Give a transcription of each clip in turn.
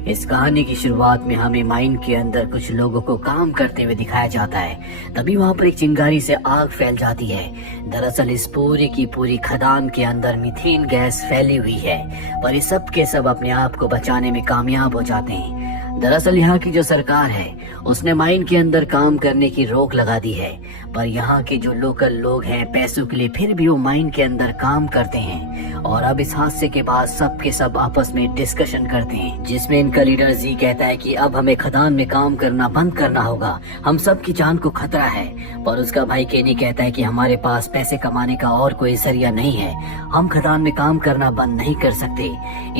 इस कहानी की शुरुआत में हमें माइन के अंदर कुछ लोगों को काम करते हुए दिखाया जाता है। तभी वहाँ पर एक चिंगारी से आग फैल जाती है। दरअसल इस पूरी की पूरी खदान के अंदर मीथेन गैस फैली हुई है, पर ये सब के सब अपने आप को बचाने में कामयाब हो जाते हैं। दरअसल यहाँ की जो सरकार है उसने माइन के अंदर काम करने की रोक लगा दी है, पर यहाँ के जो लोकल लोग हैं पैसों के लिए फिर भी वो माइन के अंदर काम करते हैं। और अब इस हादसे के बाद सब के सब आपस में डिस्कशन करते हैं, जिसमें इनका लीडर जी कहता है कि अब हमें खदान में काम करना बंद करना होगा, हम सब की जान को खतरा है। पर उसका भाई केनी कहता है कि हमारे पास पैसे कमाने का और कोई जरिया नहीं है, हम खदान में काम करना बंद नहीं कर सकते।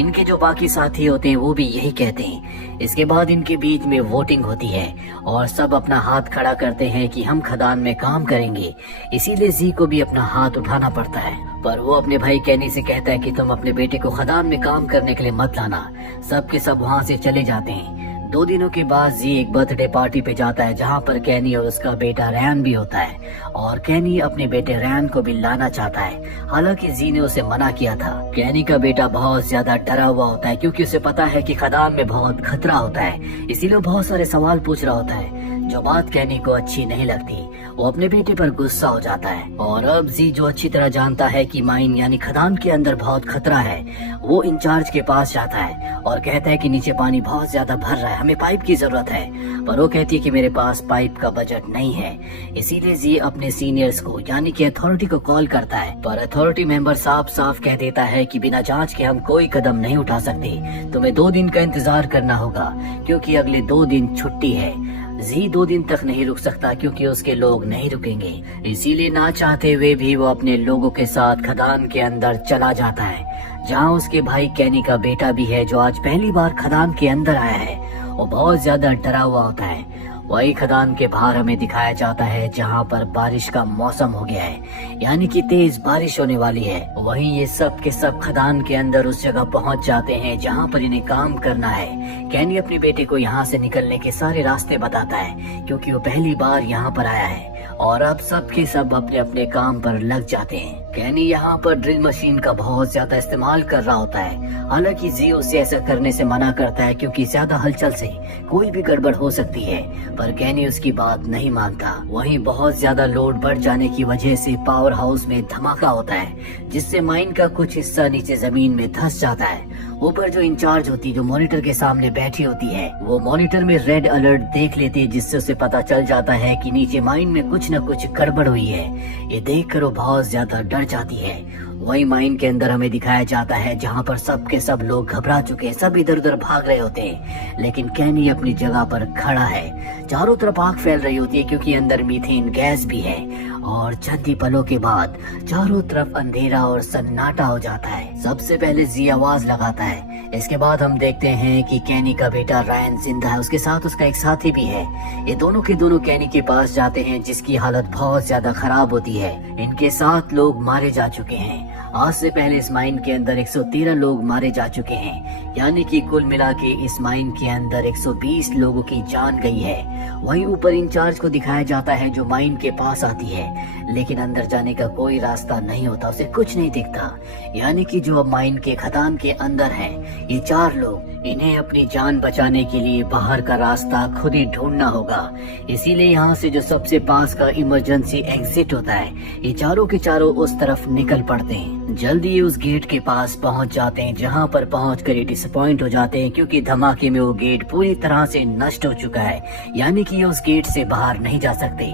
इनके जो बाकी साथी होते हैं वो भी यही कहते हैं। इसके बाद इनके बीच में वोटिंग होती है और सब अपना हाथ खड़ा करते हैं कि हम खदान में काम करेंगे। इसीलिए जी को भी अपना हाथ उठाना पड़ता है, पर वो अपने भाई कैनी से कहता है कि तुम अपने बेटे को खदान में काम करने के लिए मत लाना। सब के सब वहाँ से चले जाते हैं। 2 दिनों के बाद जी एक बर्थडे पार्टी पे जाता है, जहाँ पर कैनी और उसका बेटा रैन भी होता है, और कैनी अपने बेटे रैन को भी लाना चाहता है। हालांकि जी ने उसे मना किया था। कैनी का बेटा बहुत ज्यादा डरा हुआ होता है, क्योंकि उसे पता है कि खदान में बहुत खतरा होता है, इसीलिए बहुत सारे सवाल पूछ रहा होता है, जो बात कैनी को अच्छी नहीं लगती। वो अपने बेटे पर गुस्सा हो जाता है। और अब जी जो अच्छी तरह जानता है कि माइन यानी खदान के अंदर बहुत खतरा है, वो इंचार्ज के पास जाता है और कहता है कि नीचे पानी बहुत ज्यादा भर रहा है, हमें पाइप की जरूरत है। पर वो कहती है कि मेरे पास पाइप का बजट नहीं है। इसीलिए जी अपने सीनियर्स को यानी कि अथॉरिटी को कॉल करता है, पर अथॉरिटी मेंबर साफ साफ कह देता है कि बिना जांच के हम कोई कदम नहीं उठा सकते, तुम्हें 2 दिन का इंतजार करना होगा, क्योंकि अगले 2 दिन छुट्टी है। जी 2 दिन तक नहीं रुक सकता, क्योंकि उसके लोग नहीं रुकेंगे। इसीलिए ना चाहते हुए भी वो अपने लोगों के साथ खदान के अंदर चला जाता है, जहाँ उसके भाई कैनी का बेटा भी है, जो आज पहली बार खदान के अंदर आया है। वो बहुत ज्यादा डरा हुआ होता है। वही खदान के बाहर हमें दिखाया जाता है, जहाँ पर बारिश का मौसम हो गया है, यानी कि तेज बारिश होने वाली है। वहीं ये सब के सब खदान के अंदर उस जगह पहुँच जाते हैं जहाँ पर इन्हें काम करना है। कैनी अपने बेटे को यहाँ से निकलने के सारे रास्ते बताता है, क्योंकि वो पहली बार यहाँ पर आया है। और अब सब के सब अपने अपने काम पर लग जाते हैं। कैनी यहाँ पर ड्रिल मशीन का बहुत ज्यादा इस्तेमाल कर रहा होता है। हालांकि जी उसे ऐसा करने से मना करता है, क्योंकि ज्यादा हलचल से कोई भी गड़बड़ हो सकती है, पर कैनी उसकी बात नहीं मानता। वहीं बहुत ज्यादा लोड बढ़ जाने की वजह से पावर हाउस में धमाका होता है, जिससे माइन का कुछ हिस्सा नीचे जमीन में धंस जाता है। ऊपर जो इंचार्ज होती, जो मॉनिटर के सामने बैठी होती है, वो मॉनिटर में रेड अलर्ट देख लेती है, जिससे उसे पता चल जाता है कि नीचे माइन में कुछ न कुछ गड़बड़ हुई है। ये देखकर वो बहुत ज्यादा डर जाती है। वही माइन के अंदर हमें दिखाया जाता है, जहाँ पर सब के सब लोग घबरा चुके हैं, सब इधर उधर भाग रहे होते हैं, लेकिन कैनी अपनी जगह पर खड़ा है। चारों तरफ आग फैल रही होती है, क्योंकि अंदर मीथेन गैस भी है। और चंद ही पलों के बाद चारों तरफ अंधेरा और सन्नाटा हो जाता है। सबसे पहले जी आवाज लगाता है। इसके बाद हम देखते हैं कि कैनी का बेटा रायन जिंदा है, उसके साथ उसका एक साथी भी है। ये दोनों के दोनों कैनी के पास जाते हैं, जिसकी हालत बहुत ज्यादा खराब होती है। इनके 7 लोग मारे जा चुके हैं। आज से पहले इस माइन के अंदर 113 लोग मारे जा चुके हैं, यानी कि कुल मिला के इस माइन के अंदर 120 लोगों की जान गई है। वहीं ऊपर इंचार्ज को दिखाया जाता है, जो माइन के पास आती है, लेकिन अंदर जाने का कोई रास्ता नहीं होता, उसे कुछ नहीं दिखता। यानी कि जो अब माइन के खदान के अंदर है, ये 4 लोग, इन्हें अपनी जान बचाने के लिए बाहर का रास्ता खुद ही ढूंढना होगा। इसीलिए यहाँ से जो सबसे पास का इमरजेंसी एग्जिट होता है, ये चारों के चारों उस तरफ निकल पड़ते हैं। जल्दी ये उस गेट के पास पहुँच जाते हैं, जहाँ पर पहुँचकर ये डिसअपॉइंट हो जाते हैं, क्योंकि धमाके में वो गेट पूरी तरह से नष्ट हो चुका है, यानी कि ये उस गेट से बाहर नहीं जा सकते।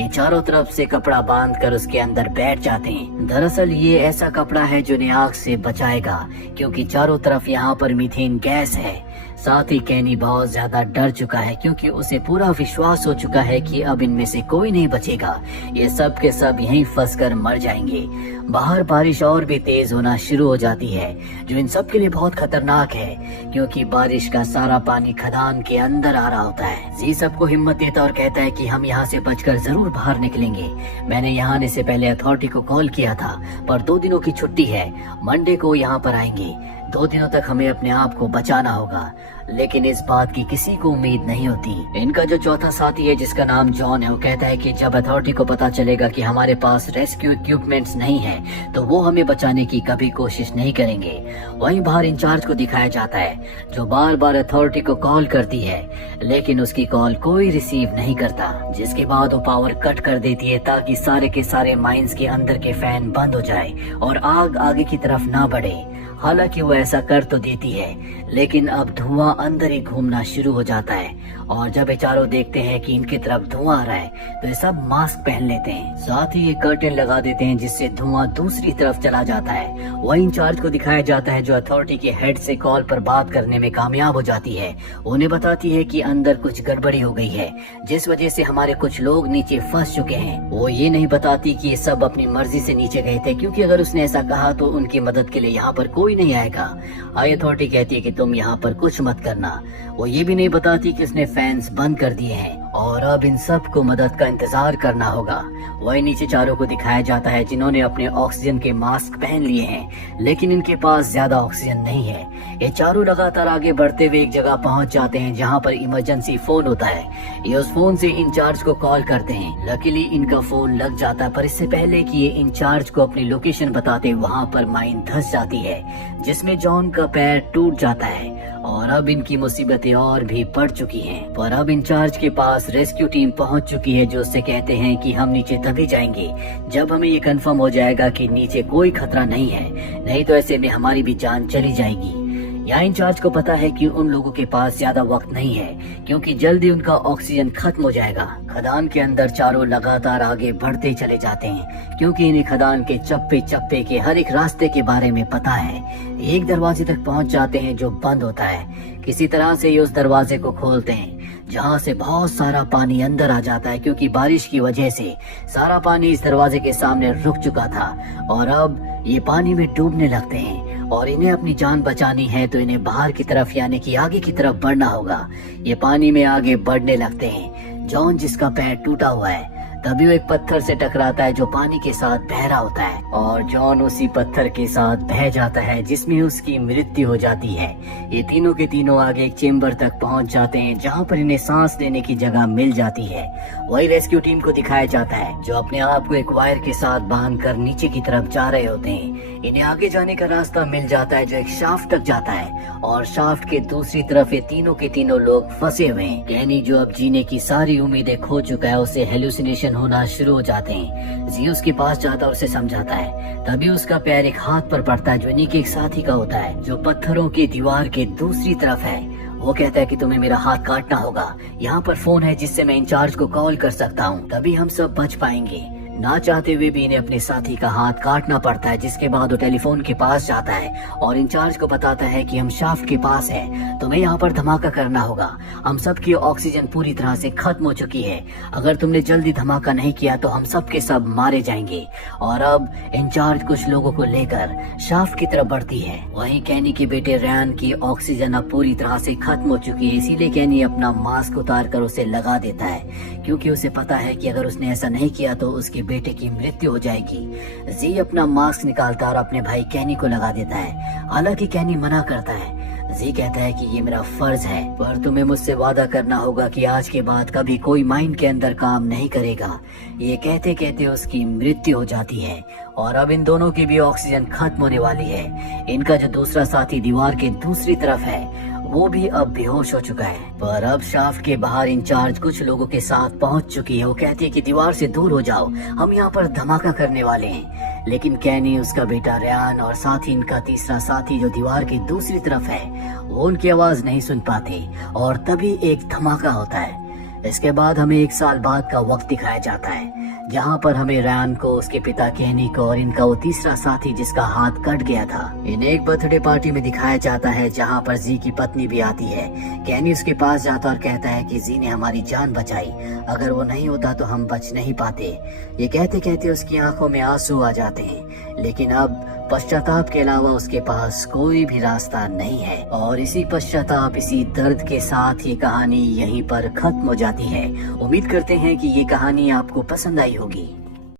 ये चारों तरफ से कपड़ा बांधकर उसके अंदर बैठ जाते हैं। दरअसल ये ऐसा कपड़ा है जो इन्हें आग से बचाएगा, क्योंकि चारों तरफ यहाँ पर मीथेन गैस है। साथ ही कैनी बहुत ज्यादा डर चुका है, क्योंकि उसे पूरा विश्वास हो चुका है कि अब इनमें से कोई नहीं बचेगा, ये सब के सब यहीं फंसकर मर जाएंगे। बाहर बारिश और भी तेज होना शुरू हो जाती है, जो इन सब के लिए बहुत खतरनाक है, क्योंकि बारिश का सारा पानी खदान के अंदर आ रहा होता है। जी सबको हिम्मत देता और कहता है कि हम यहाँ से बचकर जरूर बाहर निकलेंगे। मैंने यहाँ आने से पहले अथॉरिटी को कॉल किया था, पर 2 दिनों की छुट्टी है, मंडे को यहाँ पर आएंगे। 2 दिनों तक हमें अपने आप को बचाना होगा। लेकिन इस बात की किसी को उम्मीद नहीं होती। इनका जो चौथा साथी है जिसका नाम जॉन है, वो कहता है कि जब अथॉरिटी को पता चलेगा कि हमारे पास रेस्क्यू इक्विपमेंट्स नहीं है तो वो हमें बचाने की कभी कोशिश नहीं करेंगे। वहीं बाहर इंचार्ज को दिखाया जाता है जो बार बार अथॉरिटी को कॉल करती है, लेकिन उसकी कॉल कोई रिसीव नहीं करता, जिसके बाद वो पावर कट कर देती है ताकि सारे के सारे माइंस के अंदर के फैन बंद हो जाए और आग आगे की तरफ ना बढ़े। हालांकि वो ऐसा कर तो देती है, लेकिन अब धुआं अंदर ही घूमना शुरू हो जाता है और जब ये चारों देखते हैं कि इनकी तरफ धुआं आ रहा है तो ये सब मास्क पहन लेते हैं। साथ ही ये कर्टेन लगा देते हैं जिससे धुआं दूसरी तरफ चला जाता है। वही इंचार्ज को दिखाया जाता है जो अथॉरिटी के हेड से कॉल पर बात करने में कामयाब हो जाती है। उन्हें बताती है कि अंदर कुछ गड़बड़ी हो गई है जिस वजह से हमारे कुछ लोग नीचे फंस चुके हैं। वो ये नहीं बताती कि ये सब अपनी मर्जी से नीचे गए थे, क्योंकि अगर उसने ऐसा कहा तो उनकी मदद के लिए यहाँ पर कोई नहीं आएगा। हाई अथॉरिटी कहती है कि तुम यहाँ पर कुछ मत करना। वो ये भी नहीं बताती कि उसने फैंस बंद कर दिए हैं और अब इन सब को मदद का इंतजार करना होगा। वही नीचे चारों को दिखाया जाता है जिन्होंने अपने ऑक्सीजन के मास्क पहन लिए हैं, लेकिन इनके पास ज्यादा ऑक्सीजन नहीं है। ये चारों लगातार आगे बढ़ते हुए एक जगह पहुंच जाते हैं जहां पर इमरजेंसी फोन होता है। ये उस फोन से इंचार्ज को कॉल करते हैं। लकीली इनका फोन लग जाता है, पर इससे पहले कि ये इंचार्ज को अपनी लोकेशन बताते वहां पर माइन धंस जाती है जिसमें जॉन का पैर टूट जाता है और अब इनकी मुसीबतें और भी बढ़ चुकी हैं। पर अब इंचार्ज के पास रेस्क्यू टीम पहुंच चुकी है जो उससे कहते हैं कि हम नीचे तभी जाएंगे जब हमें ये कंफर्म हो जाएगा कि नीचे कोई खतरा नहीं है, नहीं तो ऐसे में हमारी भी जान चली जाएगी। यहाँ इंचार्ज को पता है कि उन लोगों के पास ज्यादा वक्त नहीं है क्योंकि जल्दी उनका ऑक्सीजन खत्म हो जाएगा। खदान के अंदर चारों लगातार आगे बढ़ते चले जाते हैं क्योंकि इन्हें खदान के चप्पे चप्पे के हर एक रास्ते के बारे में पता है। एक दरवाजे तक पहुंच जाते हैं जो बंद होता है। किसी तरह से ये उस दरवाजे को खोलते हैं जहां से बहुत सारा पानी अंदर आ जाता है क्योंकि बारिश की वजह से सारा पानी इस दरवाजे के सामने रुक चुका था और अब ये पानी में डूबने लगते हैं और इन्हें अपनी जान बचानी है तो इन्हें बाहर की तरफ यानी कि आगे की तरफ बढ़ना होगा। ये पानी में आगे बढ़ने लगते हैं। जॉन जिसका पैर टूटा हुआ है तभी वो एक पत्थर से टकराता है जो पानी के साथ बह रहा होता है और जॉन उसी पत्थर के साथ बह जाता है जिसमें उसकी मृत्यु हो जाती है। ये तीनों के तीनों आगे एक चेम्बर तक पहुंच जाते हैं जहां पर इन्हें सांस लेने की जगह मिल जाती है। वही रेस्क्यू टीम को दिखाया जाता है जो अपने आप को एक वायर के साथ बांधकर नीचे की तरफ जा रहे होते हैं। इन्हें आगे जाने का रास्ता मिल जाता है जो एक शाफ्ट तक जाता है और शाफ्ट के दूसरी तरफ ये तीनों के तीनों लोग फंसे हुए हैं। कैनी जो अब जीने की सारी उम्मीदें खो चुका है, उसे हेलुसिनेशन होना शुरू हो जाते हैं। जी उसके पास जाता और उसे समझाता है। तभी उसका पैर एक हाथ पर पड़ता है जो इन्हीं के एक साथी का होता है जो पत्थरों की दीवार के दूसरी तरफ है। वो कहता है कि तुम्हें मेरा हाथ काटना होगा। यहाँ पर फोन है जिससे मैं इंचार्ज को कॉल कर सकता हूँ, तभी हम सब बच पाएंगे। ना चाहते हुए भी इन्हें अपने साथी का हाथ काटना पड़ता है, जिसके बाद वो टेलीफोन के पास जाता है और इंचार्ज को बताता है कि हम शाफ्ट के पास हैं, तुम्हें यहाँ पर धमाका करना होगा। हम सब की ऑक्सीजन पूरी तरह से खत्म हो चुकी है। अगर तुमने जल्दी धमाका नहीं किया तो हम सब के सब मारे जाएंगे। और अब इंचार्ज कुछ लोगों को लेकर शाफ्ट की तरफ बढ़ती है। वहीं कैनी के बेटे रैन की ऑक्सीजन अब पूरी तरह से खत्म हो चुकी है, इसीलिए कैनी अपना मास्क उतार कर उसे लगा देता है क्योंकि उसे पता है कि अगर उसने ऐसा नहीं किया तो उसके बेटे की मृत्यु हो जाएगी। जी अपना मास्क निकालता और अपने भाई कैनी को लगा देता है। हालांकि कैनी मना करता है। जी कहता है कि ये मेरा फर्ज है, पर तुम्हें मुझसे वादा करना होगा कि आज के बाद कभी कोई माइन के अंदर काम नहीं करेगा। ये कहते कहते उसकी मृत्यु हो जाती है और अब इन दोनों की भी ऑक्सीजन खत्म होने वाली है। इनका जो दूसरा साथी दीवार के दूसरी तरफ है वो भी अब बेहोश हो चुका है। पर अब शाफ्ट के बाहर इंचार्ज कुछ लोगों के साथ पहुंच चुकी है। वो कहती है कि दीवार से दूर हो जाओ, हम यहाँ पर धमाका करने वाले हैं। लेकिन कैनी, उसका बेटा रयान और साथ ही इनका तीसरा साथी जो दीवार की दूसरी तरफ है वो उनकी आवाज नहीं सुन पाते और तभी एक धमाका होता है। इसके बाद हमें 1 साल बाद का वक्त दिखाया जाता है जहाँ पर हमें रयान को, उसके पिता कैनी को और इनका वो तीसरा साथी जिसका हाथ कट गया था, इन्हें एक बर्थडे पार्टी में दिखाया जाता है जहाँ पर जी की पत्नी भी आती है। कैनी उसके पास जाता और कहता है कि जी ने हमारी जान बचाई, अगर वो नहीं होता तो हम बच नहीं पाते। ये कहते कहते उसकी आंखों में आंसू आ जाते हैं, लेकिन अब पश्चाताप के अलावा उसके पास कोई भी रास्ता नहीं है। और इसी पश्चाताप, इसी दर्द के साथ ये कहानी यहीं पर खत्म हो जाती है। उम्मीद करते हैं कि ये कहानी आपको पसंद आई होगी।